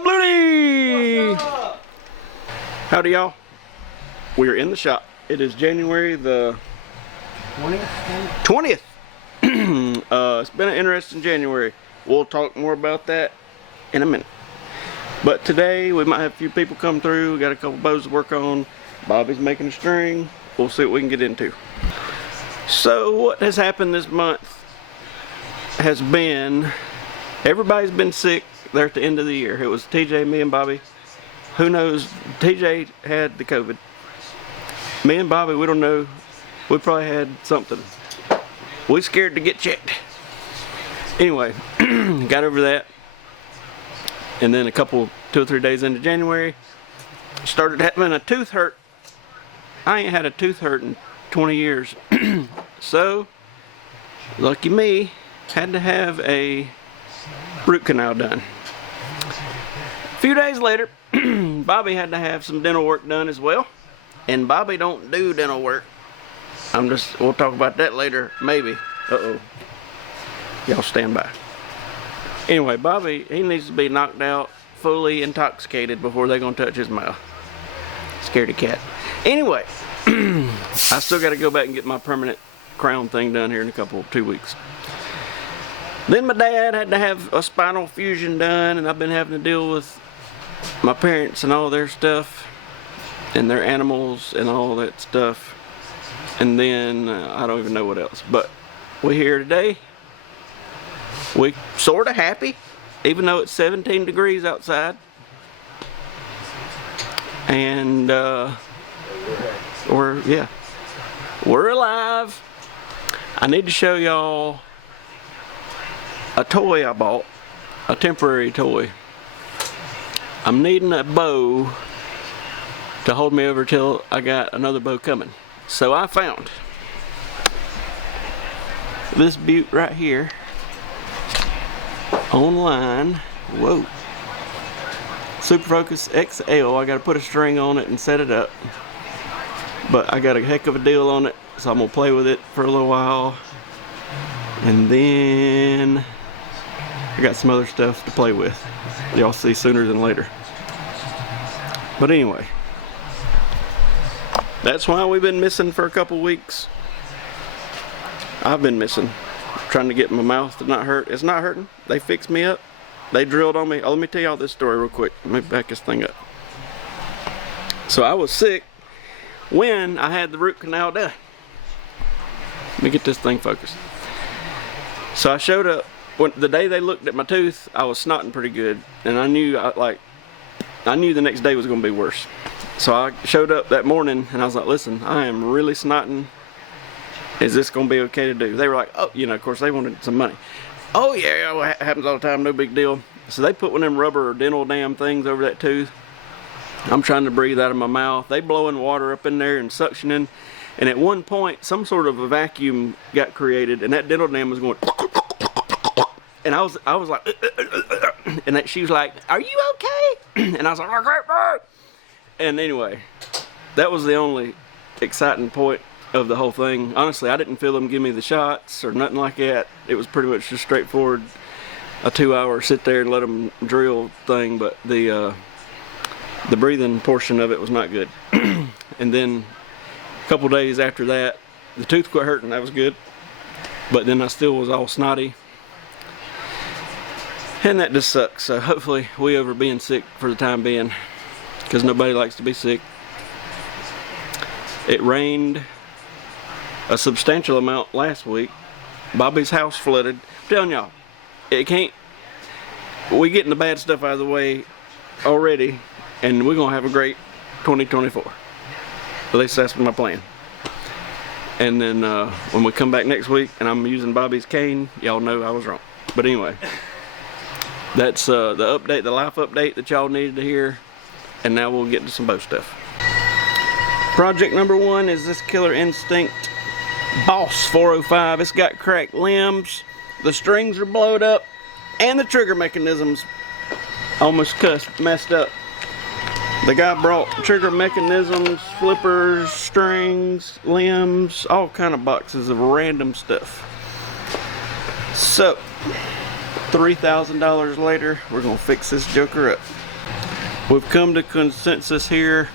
Bob Looney! Howdy, y'all. We're in the shop. It is January the 20th. It's been an interesting January. We'll talk more about that in a minute. But today we might have a few people come through. We got a couple bows to work on. Bobby's making a string. We'll see what we can get into. So what has happened this month has been, everybody's been sick there at the end of the year. It was TJ, me, and Bobby. Who knows? TJ had the COVID. Me and Bobby, we don't know. We probably had something. We scared to get checked. Anyway, got over that. And then 2 or 3 days into January, started having a tooth hurt. I ain't had a tooth hurt in 20 years. So, lucky me, had to have a root canal done. A few days later, Bobby had to have some dental work done as well. And Bobby don't do dental work. We'll talk about that later, maybe. Uh-oh. Y'all stand by. Anyway, Bobby, he needs to be knocked out, fully intoxicated before they're gonna touch his mouth. Scaredy cat. Anyway, I still gotta go back and get my permanent crown thing done here in 2 weeks. Then my dad had to have a spinal fusion done, and I've been having to deal with my parents and all their stuff, and their animals and all that stuff. And then, I don't even know what else. But we're here today. We sort of happy, even though it's 17 degrees outside. And, we're alive. I need to show y'all a toy I bought, a temporary toy. I'm needing a bow to hold me over till I got another bow coming. So I found this beaut right here online. Whoa. Super Focus XL. I gotta put a string on it and set it up. But I got a heck of a deal on it, so I'm gonna play with it for a little while. And then I got some other stuff to play with. Y'all see sooner than later. But anyway, that's why we've been missing for a couple weeks. I've been missing, trying to get my mouth to not hurt. It's not hurting. They fixed me up. They drilled on me. Oh, let me tell y'all this story real quick. Let me back this thing up. So I was sick when I had the root canal done. Let me get this thing focused. So I showed up. The day they looked at my tooth, I was snotting pretty good, and I knew the next day was going to be worse. So I showed up that morning, and I was like, listen, I am really snotting. Is this going to be okay to do? They were like, oh, of course they wanted some money. Oh yeah, it happens all the time, no big deal. So they put one of them rubber or dental damn things over that tooth. I'm trying to breathe out of my mouth. They blowing water up in there and suctioning. And at one point, some sort of a vacuum got created, and that dental dam was going. And I was like, and she was like, "Are you okay?" And I was like, and anyway, that was the only exciting point of the whole thing. Honestly, I didn't feel them give me the shots or nothing like that. It was pretty much just straightforward, a 2-hour sit there and let them drill thing. But the breathing portion of it was not good. And then a couple days after that, the tooth quit hurting. That was good. But then I still was all snotty. And that just sucks. So hopefully we over being sick for the time being, because nobody likes to be sick. It rained a substantial amount last week. Bobby's house flooded. I'm telling y'all, we getting the bad stuff out of the way already, and we're gonna have a great 2024. At least that's my plan. And then when we come back next week and I'm using Bobby's cane, y'all know I was wrong. But anyway, that's the update, the life update that y'all needed to hear. And now we'll get to some bow stuff. Project number 1 is this Killer Instinct Boss 405. It's got cracked limbs, the strings are blowed up, and the trigger mechanism's almost messed up. The guy brought trigger mechanisms, flippers, strings, limbs, all kind of boxes of random stuff. So, $3,000 later, we're gonna fix this joker up. We've come to consensus here.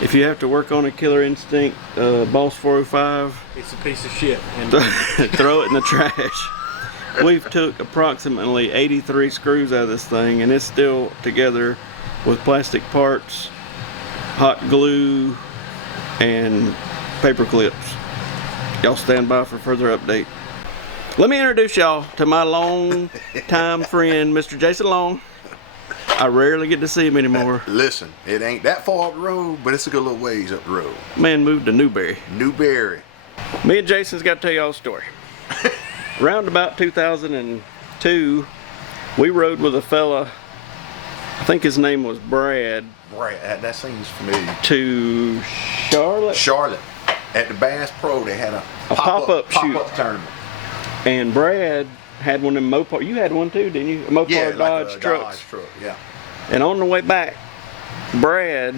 If you have to work on a Killer Instinct Boss 405, it's a piece of shit. And throw it in the trash. We've took approximately 83 screws out of this thing, and it's still together with plastic parts, hot glue, and paper clips. Y'all stand by for further update. Let me introduce y'all to my long-time friend, Mr. Jason Long. I rarely get to see him anymore. Listen, it ain't that far up the road, but it's a good little ways up the road. Man moved to Newberry. Newberry. Me and Jason's got to tell y'all a story. Around about 2002, we rode with a fella, I think his name was Brad. Brad, that seems familiar. To Charlotte? Charlotte. At the Bass Pro, they had a pop-up tournament. And Brad had one of them Mopar. You had one too, didn't you? A Mopar Yeah, Dodge like a trucks. Dodge truck, yeah. And on the way back, Brad,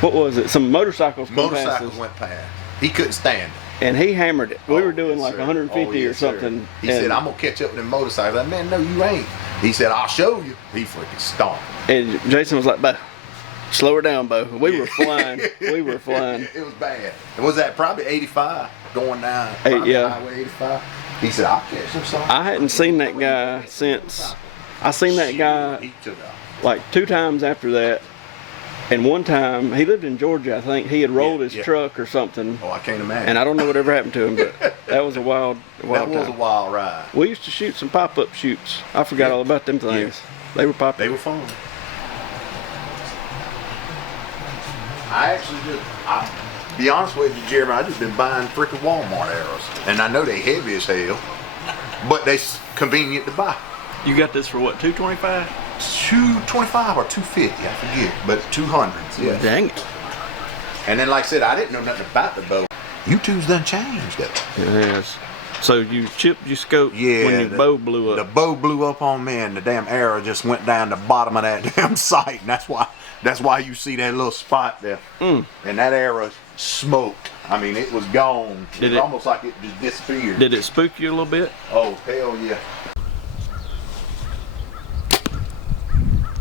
what was it? Some motorcycles went past. He couldn't stand it. And he hammered it. We were doing like 150 or something. He said, I'm going to catch up with them motorcycles. I said, man, no, you ain't. He said, I'll show you. He freaking stomped. And Jason was like, Bo, slow her down, Bo. We were flying. We were flying. It was bad. It was at probably 85 going down. Yeah. Highway 85. He said, I'll catch him something. I hadn't seen that guy since. I seen that guy like 2 times after that. And one time, he lived in Georgia, I think. He had rolled his truck or something. Oh, I can't imagine. And I don't know whatever happened to him, but that was a wild time. That was a wild ride. We used to shoot some pop-up shoots. I forgot all about them things. Yeah. They were popular. They were fun. I actually be honest with you, Jeremy, I just been buying freaking Walmart arrows. And I know they heavy as hell, but they convenient to buy. You got this for what, $225? $225 or $250, I forget, but $200. Yeah. Dang it. And then, like I said, I didn't know nothing about the bow. YouTube's done changed though. It has. So you chipped your scope when your bow blew up. The bow blew up on me, and the damn arrow just went down the bottom of that damn sight, and that's why you see that little spot there. And that arrow smoked. I mean, it was gone. It was almost like it just disappeared. Did it spook you a little bit? Oh, hell yeah.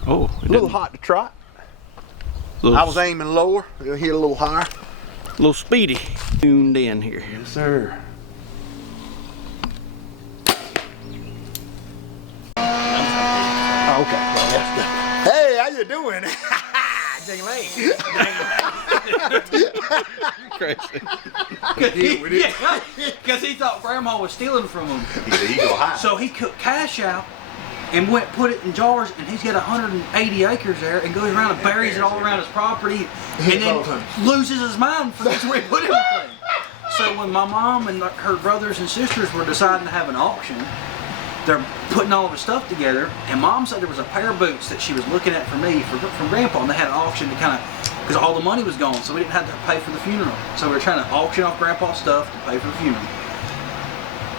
Oh, a little hot to trot. I was aiming lower. It'll hit a little higher. A little speedy. Tuned in here. Yes, sir. Oh, okay. Hey, how you doing? Dang lane. Crazy. Because he thought Grandma was stealing from him. He said he go high. So he took cash out and put it in jars, and he's got 180 acres there, and goes around and buries it all around his property, and then loses his mind for where he put everything. So when my mom and her brothers and sisters were deciding to have an auction, they're putting all of his stuff together, and Mom said there was a pair of boots that she was looking at for me from Grandpa, and they had an auction to kind of, because all the money was gone, so we didn't have to pay for the funeral. So we were trying to auction off Grandpa's stuff to pay for the funeral.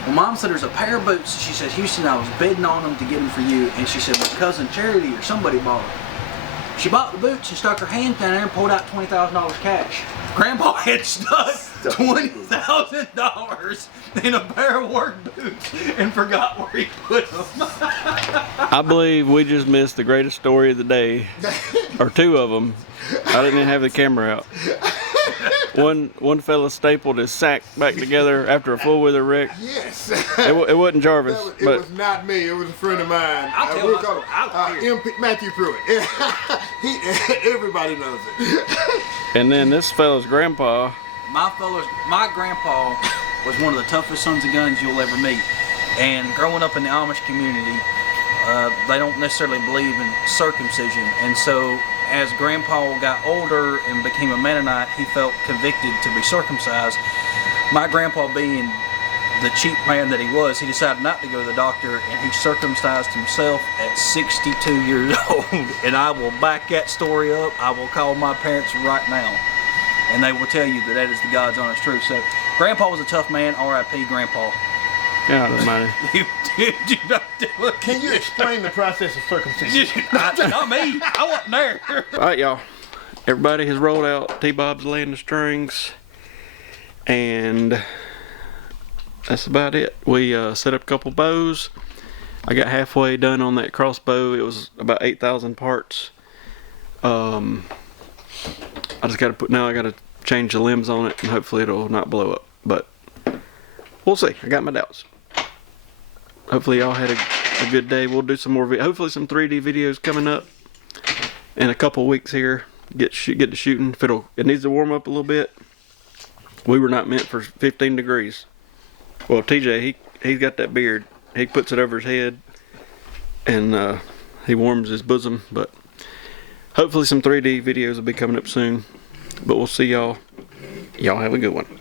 Well, Mom said there's a pair of boots. She said, Houston, I was bidding on them to get them for you. And she said, my cousin Charity or somebody bought them. She bought the boots and stuck her hand down there and pulled out $20,000 cash. Grandpa had stuck $20,000 in a pair of work boots and forgot where he put them. I believe we just missed the greatest story of the day, or 2 of them. I didn't even have the camera out. One fella stapled his sack back together after a full weather wreck. Yes. It wasn't Jarvis. It was not me. It was a friend of mine. We'll call him Matthew Pruitt. Everybody knows it. And then this fella's grandpa. My grandpa was one of the toughest sons of guns you'll ever meet. And growing up in the Amish community, they don't necessarily believe in circumcision. And so as Grandpa got older and became a Mennonite, he felt convicted to be circumcised. My grandpa, being the cheap man that he was, he decided not to go to the doctor, and he circumcised himself at 62 years old. And I will back that story up. I will call my parents right now, and they will tell you that is the God's honest truth. So Grandpa was a tough man. R.I.P. Grandpa. Yeah, I don't mind. Can you explain the process of circumcision? Not me. I wasn't there. All right, y'all. Everybody has rolled out. T-Bob's laying the strings, and that's about it. We set up a couple bows. I got halfway done on that crossbow. It was about 8,000 parts. I just got to I got to change the limbs on it, and hopefully it'll not blow up. But we'll see. I got my doubts. Hopefully y'all had a good day. We'll do some more. Hopefully some 3D videos coming up in a couple weeks here. Get to shooting. If it needs to warm up a little bit. We were not meant for 15 degrees. Well, TJ, he's got that beard. He puts it over his head, and he warms his bosom. But hopefully some 3D videos will be coming up soon. But we'll see y'all. Y'all have a good one.